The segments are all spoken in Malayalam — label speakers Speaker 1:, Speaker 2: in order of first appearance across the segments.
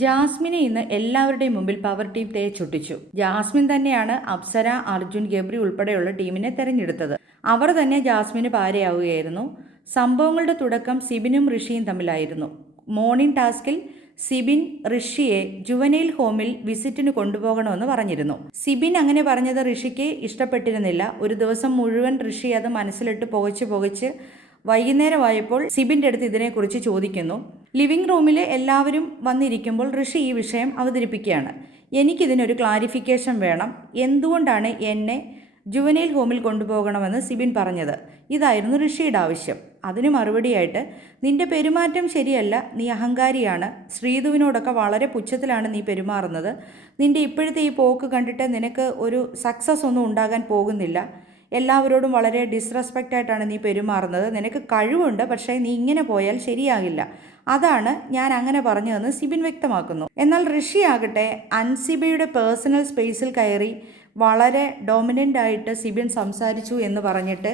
Speaker 1: ജാസ്മിനെ ഇന്ന് എല്ലാവരുടെയും മുമ്പിൽ പവർ ടീം തേച്ചൊട്ടിച്ചു ജാസ്മിൻ തന്നെയാണ് അപ്സര അർജുൻ ഗബ്രി ഉൾപ്പെടെയുള്ള ടീമിനെ തെരഞ്ഞെടുത്തത്. അവർ തന്നെ ജാസ്മിന് പാരയാവുകയായിരുന്നു സംഭവങ്ങളുടെ തുടക്കം സിബിനും ഋഷിയും തമ്മിലായിരുന്നു. മോർണിംഗ് ടാസ്കിൽ സിബിൻ ഋഷിയെ ജുവനൈൽ ഹോമിൽ വിസിറ്റിന് കൊണ്ടുപോകണമെന്ന് പറഞ്ഞിരുന്നു. സിബിൻ അങ്ങനെ പറഞ്ഞത് ഋഷിക്ക് ഇഷ്ടപ്പെട്ടിരുന്നില്ല. ഒരു ദിവസം മുഴുവൻ ഋഷി അത് മനസ്സിലിട്ട് പുകച്ച് പുകച്ച് വൈകുന്നേരമായപ്പോൾ സിബിന്റെ അടുത്ത് ഇതിനെക്കുറിച്ച് ചോദിക്കുന്നു. ലിവിംഗ് റൂമിൽ എല്ലാവരും വന്നിരിക്കുമ്പോൾ ഋഷി ഈ വിഷയം അവതരിപ്പിക്കുകയാണ്. എനിക്കിതിനൊരു ക്ലാരിഫിക്കേഷൻ വേണം. എന്തുകൊണ്ടാണ് എന്നെ ജുവനൈൽ ഹോമിൽ കൊണ്ടുപോകണമെന്ന് സിബിൻ പറഞ്ഞത്? ഇതായിരുന്നു ഋഷിയുടെ ആവശ്യം. അതിന് മറുപടിയായിട്ട് നിന്റെ പെരുമാറ്റം ശരിയല്ല. നീ അഹങ്കാരിയാണ്. ശ്രീധുവിനോടൊക്കെ വളരെ പുച്ഛത്തിലാണ് നീ പെരുമാറുന്നത്. നിന്റെ ഇപ്പോഴത്തെ ഈ പോക്ക് കണ്ടിട്ട് നിനക്ക് ഒരു സക്സസ് ഒന്നും ഉണ്ടാകാൻ പോകുന്നില്ല. എല്ലാവരോടും വളരെ ഡിസ്റെസ്പെക്റ്റ് ആയിട്ടാണ് നീ പെരുമാറുന്നത്. നിനക്ക് കഴിവുണ്ട് പക്ഷേ നീ ഇങ്ങനെ പോയാൽ ശരിയാകില്ല. അതാണ് ഞാൻ അങ്ങനെ പറഞ്ഞതെന്ന് സിബിൻ വ്യക്തമാക്കുന്നു. എന്നാൽ ഋഷി ആകട്ടെ അൻസിബയുടെ പേഴ്സണൽ സ്പേസിൽ കയറി വളരെ ഡോമിനന്റ് ആയിട്ട് സിബിൻ സംസാരിച്ചു എന്ന് പറഞ്ഞിട്ട്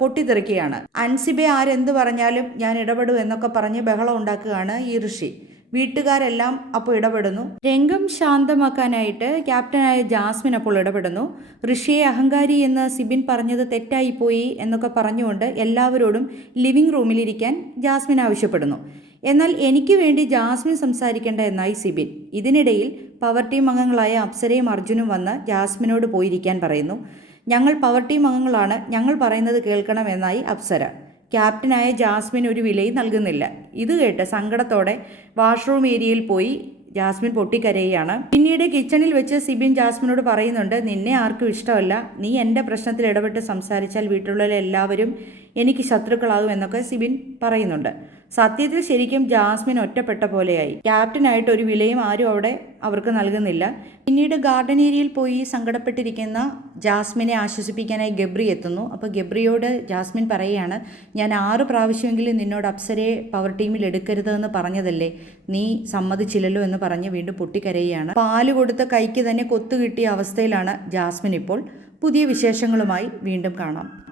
Speaker 1: പൊട്ടിത്തെറിക്കുകയാണ്. അൻസിബെ ആരെന്ത് പറഞ്ഞാലും ഞാൻ ഇടപെടും എന്നൊക്കെ പറഞ്ഞ് ബഹളം ഉണ്ടാക്കുകയാണ് ഈ ഋഷി. വീട്ടുകാരെല്ലാം അപ്പോൾ ഇടപെടുന്നു. രംഗം ശാന്തമാക്കാനായിട്ട് ക്യാപ്റ്റനായ ജാസ്മിൻ അപ്പോൾ ഇടപെടുന്നു. ഋഷിയെ അഹങ്കാരി എന്ന് സിബിൻ പറഞ്ഞത് തെറ്റായിപ്പോയി എന്നൊക്കെ പറഞ്ഞുകൊണ്ട് എല്ലാവരോടും ലിവിംഗ് റൂമിലിരിക്കാൻ ജാസ്മിൻ ആവശ്യപ്പെടുന്നു. എന്നാൽ എനിക്ക് വേണ്ടി ജാസ്മിൻ സംസാരിക്കേണ്ട എന്നായി സിബിൻ. ഇതിനിടയിൽ പവർ ടീം അംഗങ്ങളായ അപ്സരയും അർജുനും വന്ന് ജാസ്മിനോട് പോയിരിക്കാൻ പറയുന്നു. ഞങ്ങൾ പവർ ടീം അംഗങ്ങളാണ്. ഞങ്ങൾ പറയുന്നത് കേൾക്കണമെന്നായി അപ്സര. ക്യാപ്റ്റനായ ജാസ്മിൻ ഒരു വിലയും നൽകുന്നില്ല. ഇത് കേട്ട് സങ്കടത്തോടെ വാഷ്റൂം ഏരിയയിൽ പോയി ജാസ്മിൻ പൊട്ടിക്കരയുകയാണ്. പിന്നീട് കിച്ചണിൽ വെച്ച് സിബിൻ ജാസ്മിനോട് പറയുന്നുണ്ട് നിന്നെ ആർക്കും ഇഷ്ടമല്ല. നീ എന്റെ പ്രശ്നത്തിൽ ഇടപെട്ട് സംസാരിച്ചാൽ വീട്ടിലുള്ള എല്ലാവരും എനിക്ക് ശത്രുക്കളാകും എന്നൊക്കെ സിബിൻ പറയുന്നുണ്ട്. സത്യത്തിൽ ശരിക്കും ജാസ്മിൻ ഒറ്റപ്പെട്ട പോലെയായി. ക്യാപ്റ്റനായിട്ട് ഒരു വിലയും ആരും അവിടെ അവർക്ക് നൽകുന്നില്ല. പിന്നീട് ഗാർഡൻ ഏരിയയിൽ പോയി സങ്കടപ്പെട്ടിരിക്കുന്ന ജാസ്മിനെ ആശ്വസിപ്പിക്കാനായി ഗബ്രി എത്തുന്നു. അപ്പോൾ ഗബ്രിയോട് ജാസ്മിൻ പറയുകയാണ് ഞാൻ ആറ് പ്രാവശ്യമെങ്കിലും നിന്നോട് അപ്സരയെ പവർ ടീമിൽ എടുക്കരുതെന്ന് പറഞ്ഞതല്ലേ? നീ സമ്മതിച്ചില്ലല്ലോ എന്ന് പറഞ്ഞ് വീണ്ടും പൊട്ടിക്കരയുകയാണ്. പാൽ കൊടുത്ത കൈക്ക് തന്നെ കൊത്തു കിട്ടിയ അവസ്ഥയിലാണ് ജാസ്മിൻ ഇപ്പോൾ. പുതിയ വിശേഷങ്ങളുമായി വീണ്ടും കാണാം.